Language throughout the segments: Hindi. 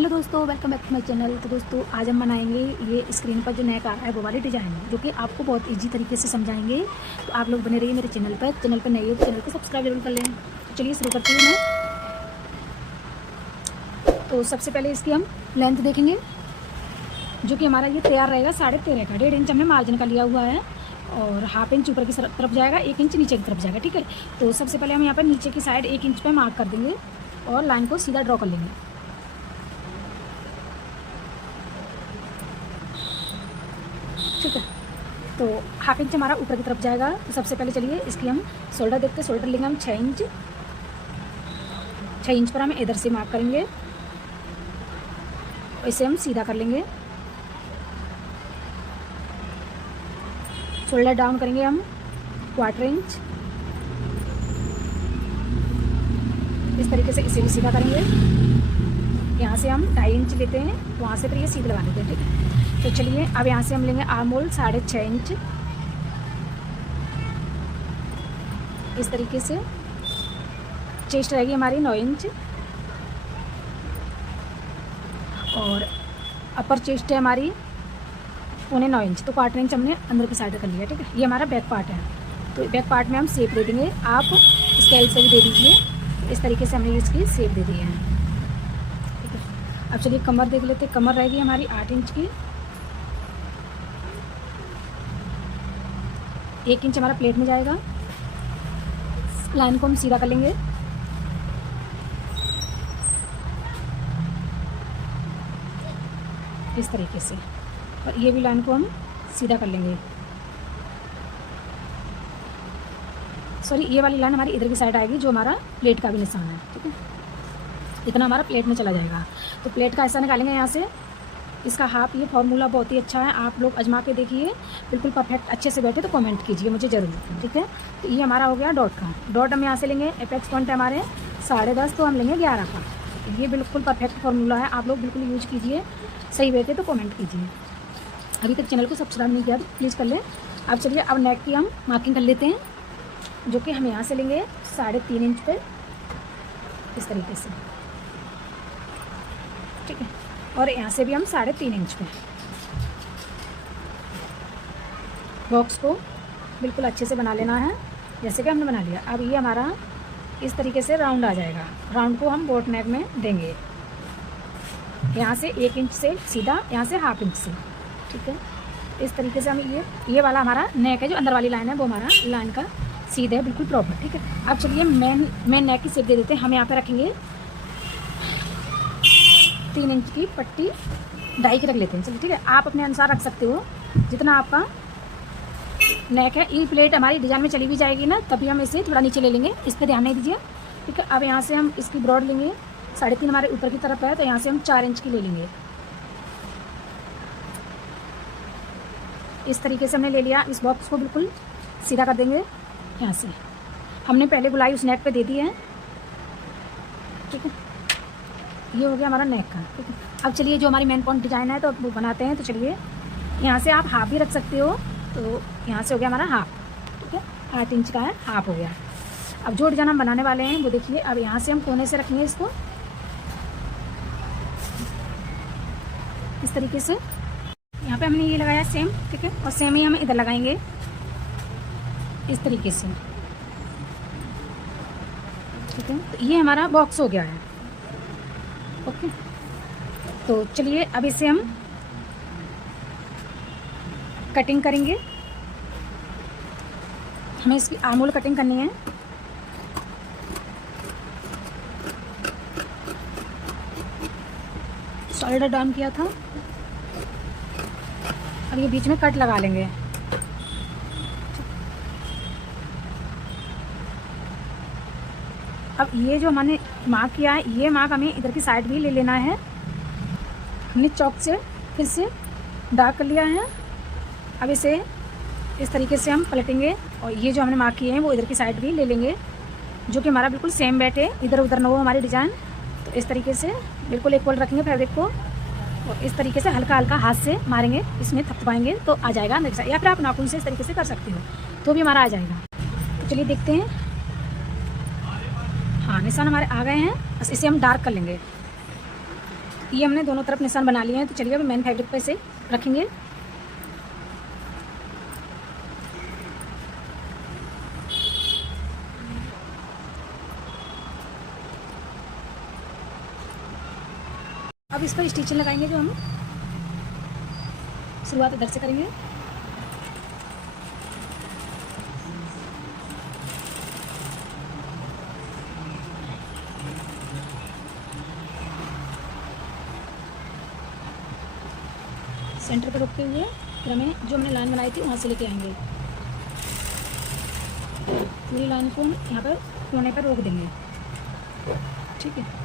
हेलो दोस्तों, welcome back to my channel. तो दोस्तों आज हम बनाएंगे ये स्क्रीन पर जो नेक आ रहा है वो वाली डिज़ाइन जो कि आपको बहुत इजी तरीके से समझाएंगे। तो आप लोग बने रहिए मेरे चैनल पर नए हो तो चैनल को सब्सक्राइब जरूर कर लें। तो चलिए शुरू करती हूँ मैं। तो सबसे पहले इसकी हम लेंथ देखेंगे जो कि हमारा ये तैयार रहेगा 13.5 का। 1.5 इंच हमने मार्जिन का लिया हुआ है और हाफ इंच ऊपर की तरफ जाएगा, 1 इंच नीचे की तरफ जाएगा। ठीक है, तो सबसे पहले हम यहाँ पर नीचे की साइड 1 इंच पे मार्क कर देंगे और लाइन को सीधा ड्रॉ कर लेंगे। ठीक है, तो हाफ इंच हमारा ऊपर की तरफ जाएगा। तो सबसे पहले चलिए इसकी हम शोल्डर देखते हैं। शोल्डर लेंगे हम 6 इंच। 6 इंच पर हम इधर से मार्क करेंगे, इसे हम सीधा कर लेंगे। शोल्डर डाउन करेंगे हम 1/4 इंच। इस तरीके से इसे भी सीधा करेंगे। यहाँ से हम 2.5 इंच लेते हैं, वहाँ से फिर ये सीधा लगा लेते हैं। ठीक है, तो चलिए अब यहाँ से हम लेंगे आर्म होल 6.5 इंच। इस तरीके से चेस्ट रहेगी हमारी 9 इंच और अपर चेस्ट है हमारी 9.25 इंच। तो 1/4 इंच हमने अंदर की साइड कर लिया। ठीक है, ये हमारा बैक पार्ट है। तो बैक पार्ट में हम शेप दे देंगे, आप स्केल से भी दे दीजिए। इस तरीके से हमने इसकी शेप दे दी है। ठीक है, अब चलिए कमर देख लेते हैं। कमर रहेगी हमारी 8 इंच की। 1 इंच हमारा प्लेट में जाएगा। लाइन को हम सीधा कर लेंगे। इस तरीके से, और ये भी लाइन को हम सीधा कर लेंगे। सॉरी, ये वाली लाइन हमारी इधर की साइड आएगी जो हमारा प्लेट का भी निशान है। ठीक है, इतना हमारा प्लेट में चला जाएगा। तो प्लेट का ऐसा निकालेंगे यहाँ से। इसका हाफ, ये फॉर्मूला बहुत ही अच्छा है, आप लोग आजमा के देखिए, बिल्कुल परफेक्ट अच्छे से बैठे तो कमेंट कीजिए मुझे ज़रूर। ठीक है, तो ये हमारा हो गया डॉट का। डॉट हम यहाँ से लेंगे, एपेक्स पॉइंट है हमारे 10.5, तो हम लेंगे 11 का। ये बिल्कुल परफेक्ट फॉर्मूला है, आप लोग बिल्कुल यूज कीजिए। सही बैठे तो कमेंट कीजिए। अभी तक चैनल को सब्सक्राइब नहीं किया तो प्लीज़ कर लें। अब चलिए अब नेक की हम मार्किंग कर लेते हैं, जो कि हम यहाँ से लेंगे 3.5 इंच पे, इस तरीके से। ठीक है, और यहाँ से भी हम 3.5 इंच पे। बॉक्स को बिल्कुल अच्छे से बना लेना है जैसे कि हमने बना लिया। अब ये हमारा इस तरीके से राउंड आ जाएगा। राउंड को हम बोट नेक में देंगे, यहाँ से 1 इंच से सीधा, यहाँ से हाफ इंच से। ठीक है, इस तरीके से हम ये वाला हमारा नेक है, जो अंदर वाली लाइन है वो हमारा लाइन का सीधा है, बिल्कुल प्रॉपर। ठीक है, अब चलिए मेन नेक की शेप दे देते हैं। हम यहाँ पे रखेंगे 3 इंच की पट्टी, डाई की रख लेते हैं। चलिए, ठीक है, आप अपने अनुसार रख सकते हो जितना आपका नेक है। ई प्लेट हमारी डिजाइन में चली भी जाएगी ना, तभी हम इसे थोड़ा नीचे ले लेंगे, इस पर ध्यान नहीं दीजिए। ठीक है, अब यहाँ से हम इसकी ब्रॉड लेंगे 3.5, हमारे ऊपर की तरफ है, तो यहाँ से हम 4 इंच की ले लेंगे। इस तरीके से हमने ले लिया। इस बॉक्स को बिल्कुल सीधा कर देंगे। यहाँ से हमने पहले गुलाई उस नेक पे दे दी है। ठीक है, ये हो गया हमारा नेक का। ठीक है, अब चलिए जो हमारी मेन पॉइंट डिजाइन है तो वो बनाते हैं। तो चलिए यहाँ से आप हाफ भी रख सकते हो, तो यहाँ से हो गया हमारा हाफ। ठीक है, 8 इंच का है, हाफ हो गया। अब जो डिजाइन हम बनाने वाले हैं वो देखिए। अब यहाँ से हम कोने से रखेंगे इसको इस तरीके से। यहाँ पे हमने ये लगाया सेम। ठीक है, और सेम ही हम इधर लगाएंगे इस तरीके से। ठीक है, तो ये हमारा बॉक्स हो गया है। ओके, तो चलिए अब इसे हम कटिंग करेंगे। हमें इसकी आर्म होल कटिंग करनी है। शोल्डर डाउन किया था, अब ये बीच में कट लगा लेंगे। अब ये जो हमने मार्क किया है, ये मार्क हमें इधर की साइड भी ले लेना है। हमने चौक से फिर से डार्क कर लिया है। अब इसे इस तरीके से हम पलटेंगे और ये जो हमने मार्क किए हैं वो इधर की साइड भी ले लेंगे, जो कि हमारा बिल्कुल सेम बैठे, इधर उधर ना हो हमारी डिज़ाइन। तो इस तरीके से बिल्कुल इक्वल रखेंगे फैब्रिक को, और इस तरीके से हल्का हल्का हाथ से मारेंगे, इसमें थपथपाएंगे तो आ जाएगा अंदर की साइड, या फिर आप नाखून से इस तरीके से कर सकते हो तो भी हमारा आ जाएगा। तो चलिए देखते हैं। हाँ, निशान हमारे आ गए हैं, बस इसे हम डार्क कर लेंगे। ये हमने दोनों तरफ निशान बना लिए हैं। तो चलिए अब मेन फैब्रिक पे से रखेंगे। अब इस पर स्टिचिंग लगाएंगे, जो हम शुरुआत इधर से करेंगे। सेंटर पर रोकते हुए फिर हमें जो हमने लाइन बनाई थी वहाँ से लेके आएंगे। पूरी लाइन को यहाँ पर कोने पर रोक देंगे, ठीक है।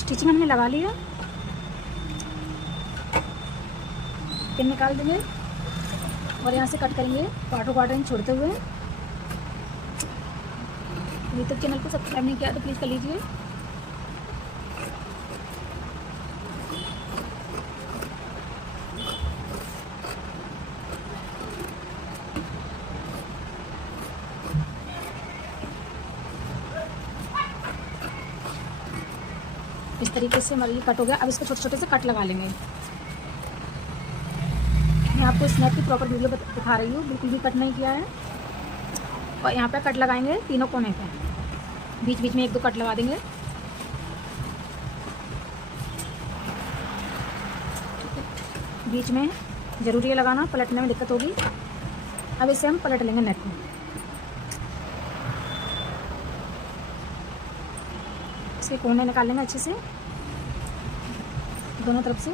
स्टिचिंग हमने लगा लिया, पिन निकाल देंगे और यहाँ से कट करेंगे क्वार्टर इंच छोड़ते हुए। अभी तक चैनल को सब्सक्राइब नहीं किया तो प्लीज़ कर लीजिए। इस तरीके से हमारा ये कट हो गया। अब इसको छोटे छोटे से कट लगा लेंगे। मैं आपको स्नैप की प्रॉपर वीडियो दिखा रही हूँ, बिल्कुल भी कट नहीं किया है। और यहाँ पे कट लगाएंगे तीनों कोने पे, बीच बीच में 1-2 कट लगा देंगे। बीच में ज़रूरी है लगाना, पलटने में दिक्कत होगी। अब इसे हम पलट लेंगे नेक को। इसके कोने निकाल लेंगे अच्छे से दोनों तरफ से।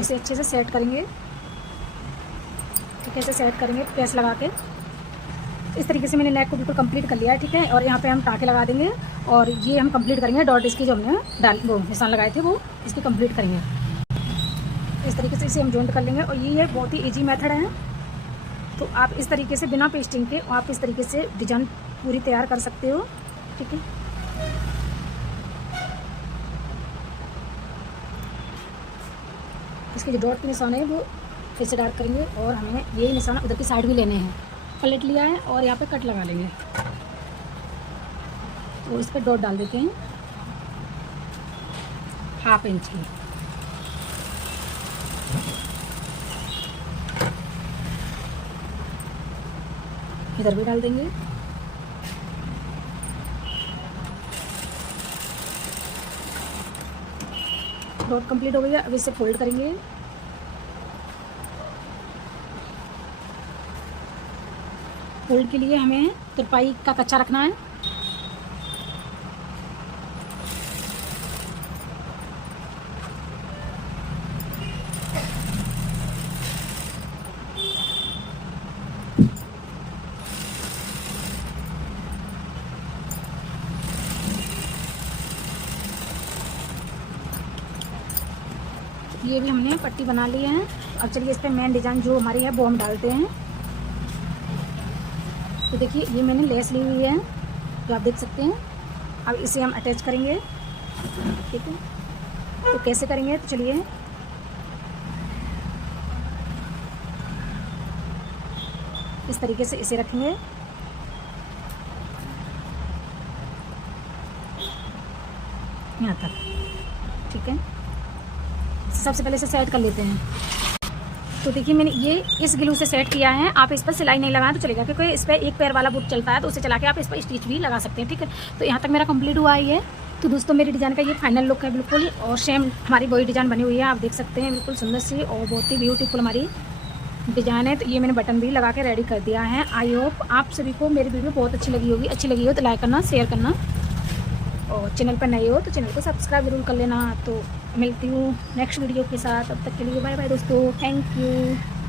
उसे अच्छे से सेट करेंगे। तो कैसे सेट करेंगे, प्रेस लगा के। इस तरीके से मैंने नेक को बिल्कुल कंप्लीट कर लिया है, ठीक है। और यहाँ पे हम टाँके लगा देंगे और ये हम कंप्लीट करेंगे। डॉट इसकी जो हमने वो निशान लगाए थे वो इसकी कंप्लीट करेंगे। इस तरीके से इसे हम जॉइंट कर लेंगे। और ये बहुत ही इजी मेथड है। तो आप इस तरीके से बिना पेस्टिंग के आप इस तरीके से डिजाइन पूरी तैयार कर सकते हो, ठीक है। इसके जो डॉट के निशान है वो फिर से डार्क करेंगे और हमें ये निशान उधर की साइड भी लेने हैं। पलट लिया है और यहाँ पे कट लगा लेंगे। तो इस पर डॉट डाल देते हैं 1/2 इंच की। इधर भी डाल देंगे। डॉट कंप्लीट हो गई है। अब इसे फोल्ड करेंगे। फोल्ड के लिए हमें तुरपाई का कच्चा रखना है। ये भी हमने पट्टी बना ली है। अब चलिए इस पर मेन डिज़ाइन जो हमारी है वो हम डालते हैं। तो देखिए ये मैंने लेस ली हुई है, जो आप देख सकते हैं। अब इसे हम अटैच करेंगे, ठीक है। तो कैसे करेंगे, तो चलिए इस तरीके से इसे रखेंगे। यहाँ तक, ठीक है। सबसे पहले इसे सेट कर लेते हैं। तो देखिए मैंने ये इस ग्लू से सेट किया है। आप इस पर सिलाई नहीं लगाएं तो चलेगा, क्योंकि इस पर एक पैर वाला बुट चलता है, तो उसे चला के आप इस पर स्टिच भी लगा सकते हैं, ठीक है। तो यहाँ तक मेरा कंप्लीट हुआ ही है। तो दोस्तों मेरी डिज़ाइन का ये फाइनल लुक है बिल्कुल। और सेम हमारी वही डिज़ाइन बनी हुई है, आप देख सकते हैं, बिल्कुल सुंदर सी और बहुत ही ब्यूटीफुल हमारी डिज़ाइन है। तो ये मैंने बटन भी लगा के रेडी कर दिया है। आई होप आप सभी को मेरी वीडियो बहुत अच्छी लगी होगी। अच्छी लगी हो तो लाइक करना, शेयर करना, और चैनल पर नए हो तो चैनल को सब्सक्राइब जरूर कर लेना। तो मिलती हूँ नेक्स्ट वीडियो के साथ, तब तक के लिए बाय बाय दोस्तों, थैंक यू।